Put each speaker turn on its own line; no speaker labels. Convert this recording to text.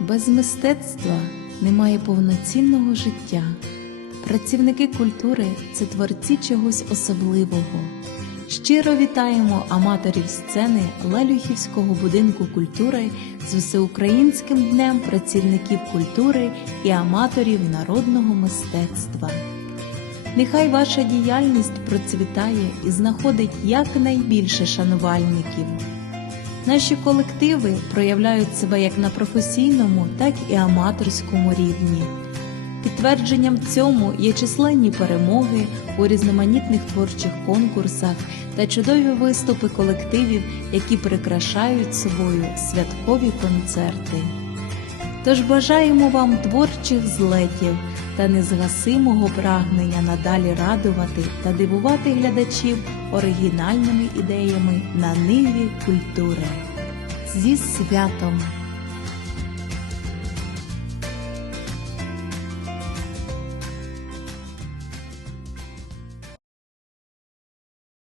Без мистецтва немає повноцінного життя. Працівники культури це творці чогось особливого. Щиро вітаємо аматорів сцени Лелюхівського будинку культури з Всеукраїнським днем працівників культури і аматорів народного мистецтва. Нехай ваша діяльність процвітає і знаходить якнайбільше шанувальників. Наші колективи проявляють себе як на професійному, так і аматорському рівні. Підтвердженням цьому є численні перемоги у різноманітних творчих конкурсах та чудові виступи колективів, які прикрашають собою святкові концерти. Тож бажаємо вам творчих злетів та незгасимого прагнення надалі радувати та дивувати глядачів оригінальними ідеями на ниві культури. Зі святом!